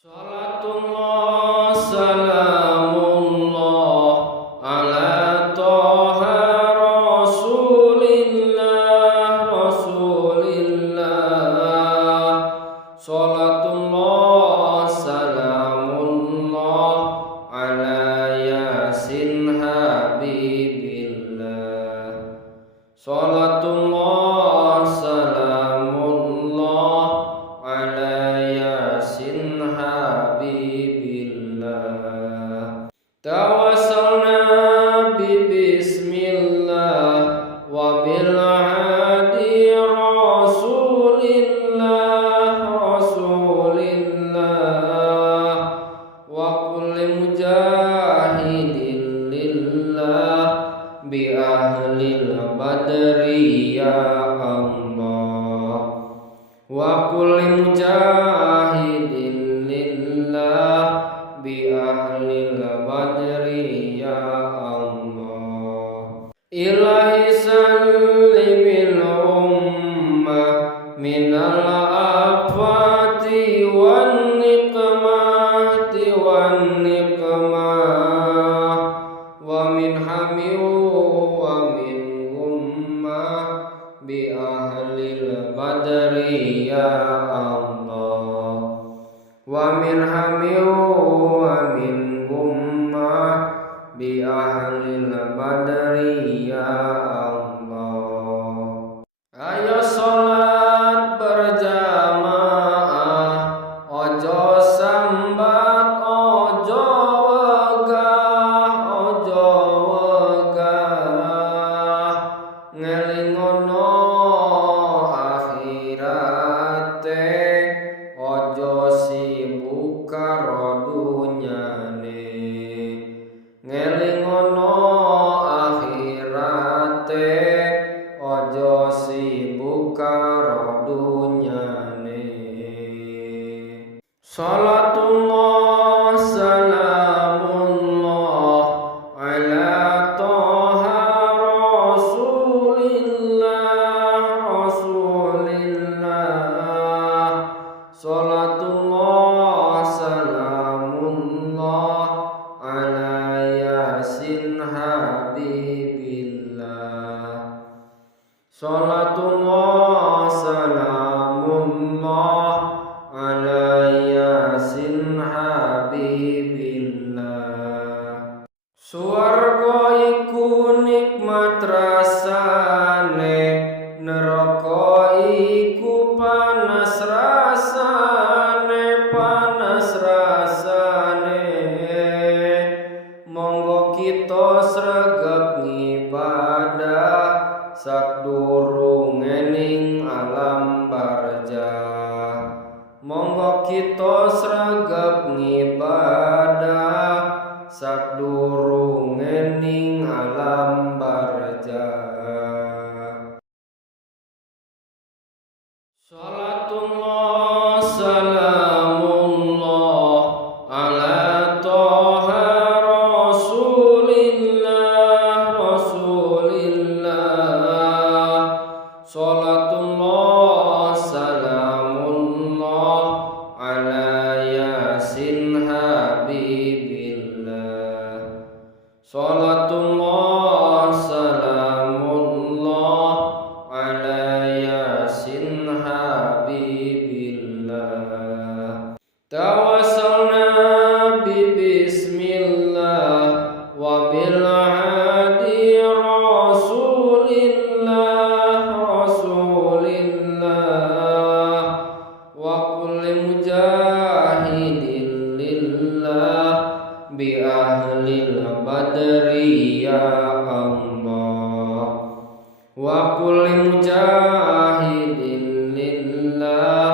Salatullah salamullah ala toha rasulillah. Salatullah salamullah ala yasin habibillah. Salatullah salamullah ala yasin habibillah. Tawassalna bismillah wa bil hadi rasulillah wa kulli mujahidin lillah bi ahlil badri ya Allah. Wa kulli mujahidin lillah bi ahlil badri ya Allah. Ilahi sallimil ummah minal afati wan niqmati wan niqmah wa min hami wa min ummah bi ahlil badri ya Allah. Wa min hami wa min ummah bi ahlil badri ya Allah. Ayo salat berjamaah, ojo sambat, ojo wegah, ngelingono akhirate, ojo sibuk karo dunyane. Ngelingono akhirate, ojo sibuk karo dunyane. Salatullah salamullah ala toha rasulillah. Salatullah salamullah ala yasin habibillah. Salatullah salamullah ala yasin habibillah. Suwarga iku nikmat rasane, neraka iku panas rasane, monggo kita sregep ngibadah sadurunge ning alam barzah. Monggo kita sregep ngibadah sadurunge ning alam barzah. Salatullah salamullah ala toha rasulillah. Salatullah salamullah ala yasin habibillah. Salatullah salamullah ala yasin habibillah. Tawassalna bismillah wa bil hadi rasulillah wa kulli mujahidin lillah bi ahlil badri ya Allah. Wa kulli mujahidin lillah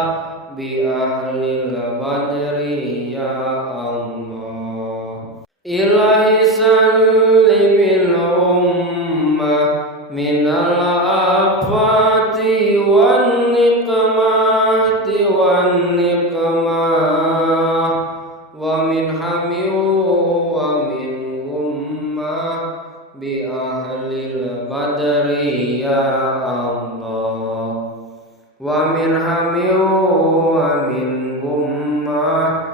bi ahlil badri ya Allah. Ilahi sallimil ummah minal afati wan niqmati wan niqmah wa min hami wa min ummah bi ahlil badri ya Allah. Wa min hami wa min ummah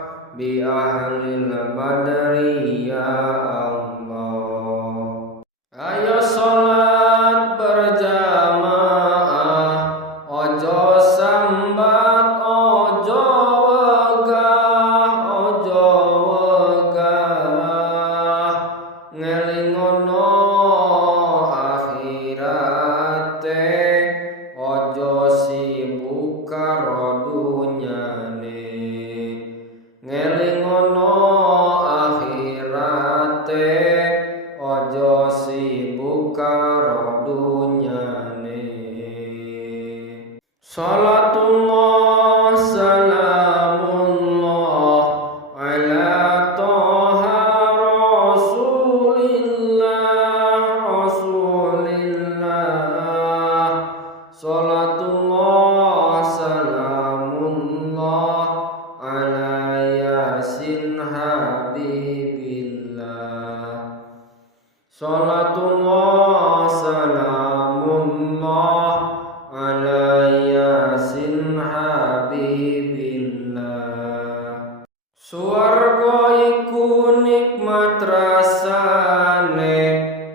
Salatullah salamullah ala yasin habibillah. Swarga iku nikmat rasane,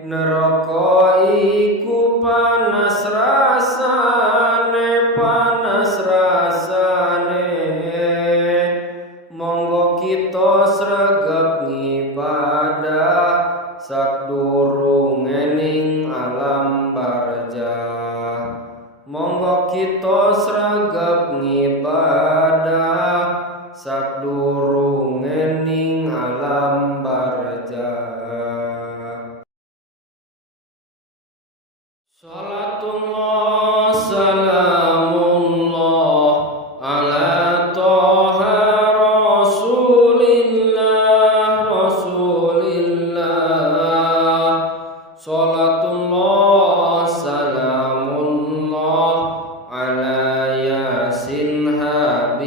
neraka iku panas rasane, panas rasane. Monggo kita sregep ngibadah sadurunge ning alam barzah. Monggo kita sregep ngibadah sadurunge ning alam barzah. Salatullah salamullah ala toha rasulillah, rasulillah. Salatullah salamullah ala yasin habibillah.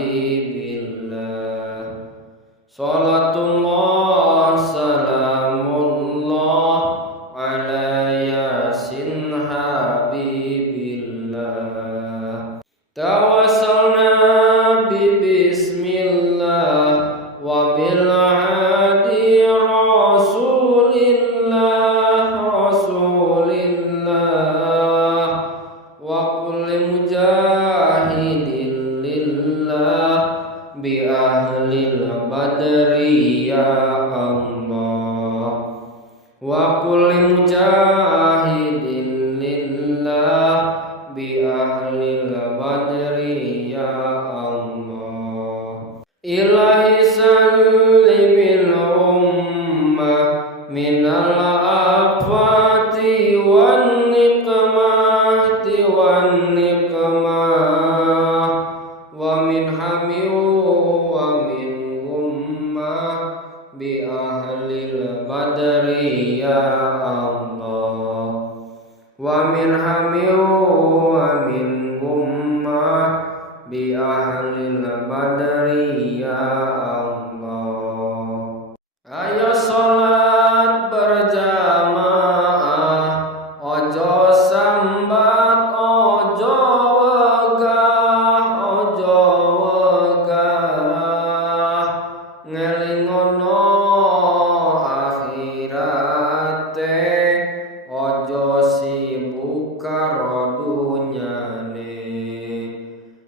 Salatullah salamullah ala yasin habibillah. Tawassalna bismillah wa bil hadi rasulillah, rasulillah. Wa kulli mujahidin lillah bi ahlil badri ya Allah. Wa kulli mujahidin lillah bi ahlil badri ya Allah. Ilahi sallimil ummah minal afati wan nikmati wan nikmah wa min hami wa min ummah bi ahlil badri ya Allah. Wa min hami wa min ummah bi ahlil badri ya Allah. Ayo salat berjamaah, ojo sambat, ojo wegah, ojo wegah. Ngelingono akhirate, ojo sibuk karo dunyane.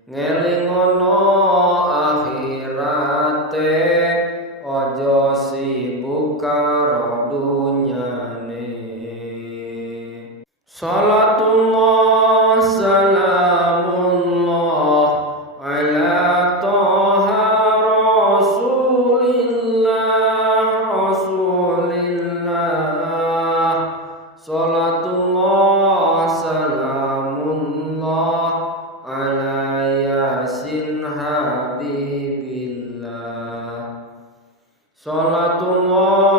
Ngelingono akhirate, ojo sibuk karo dunyane. Salatullah salamullah ala toha rasulillah, rasulillah. Salatullah salamullah ala yasin habibillah. Salatullah